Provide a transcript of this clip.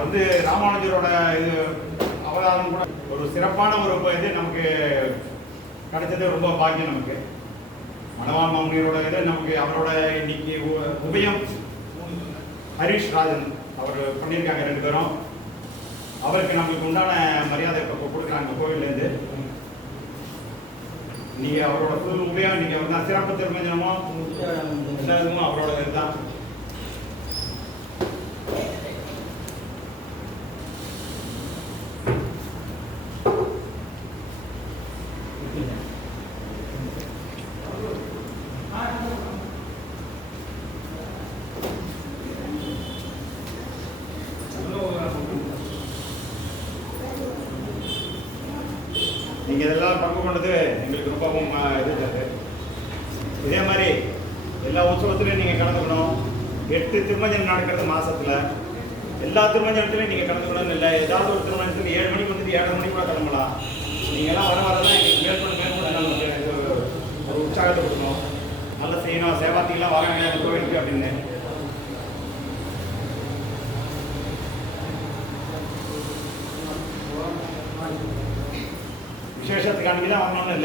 வந்து ராமானுஜரோட இது அவதாரம் கூட ஒரு சிறப்பான ஒரு இது நமக்கு கிடைச்சது ரொம்ப பாக்கியம். நமக்கு மணவாள் மாமுனியரோட இது நமக்கு அவரோட இன்னைக்கு உபயம் ஹரிஷ் ராஜன் அவர் பண்ணியிருக்காங்க 2 பேரும். அவருக்கு நம்மளுக்கு உண்டான மரியாதை இப்போ கொடுக்குறாங்க கோவிலேருந்து. நீங்கள் அவரோட புது உபயம் நீங்கள் வந்து சிறப்பு திருமஞ்சனமோ எல்லா இதுவும் அவரோட இதுதான். நீங்கள் இதெல்லாம் பங்கு கொண்டது எங்களுக்கு ரொம்பவும் இருந்தது. இதே மாதிரி எல்லா உற்சவத்துலையும் நீங்கள் கலந்துக்கணும். 8 திருமஞ்சனம் நடக்கிறது மாதத்தில். எல்லா திருமஞ்சனத்துலையும் நீங்கள் கலந்துக்கணும்னு இல்லை. ஏதாவது ஒரு திருமஞ்சனத்துக்கு 7 மணிக்கு வந்துட்டு 7:30 மணிக்கு கூட கிளம்பலாம். நீங்கள்லாம் வரதான் எங்களுக்கு மேற்கொண்டு நமக்கு ஒரு உற்சாகத்தை கொடுக்கணும். நல்லா செய்யணும், சேவாத்திலாம் வராங்க அந்த கோவிலுக்கு அப்படின்னு. விசேஷத்துக்கு அன்றைக்கி தான் வரணும்னு இல்லை.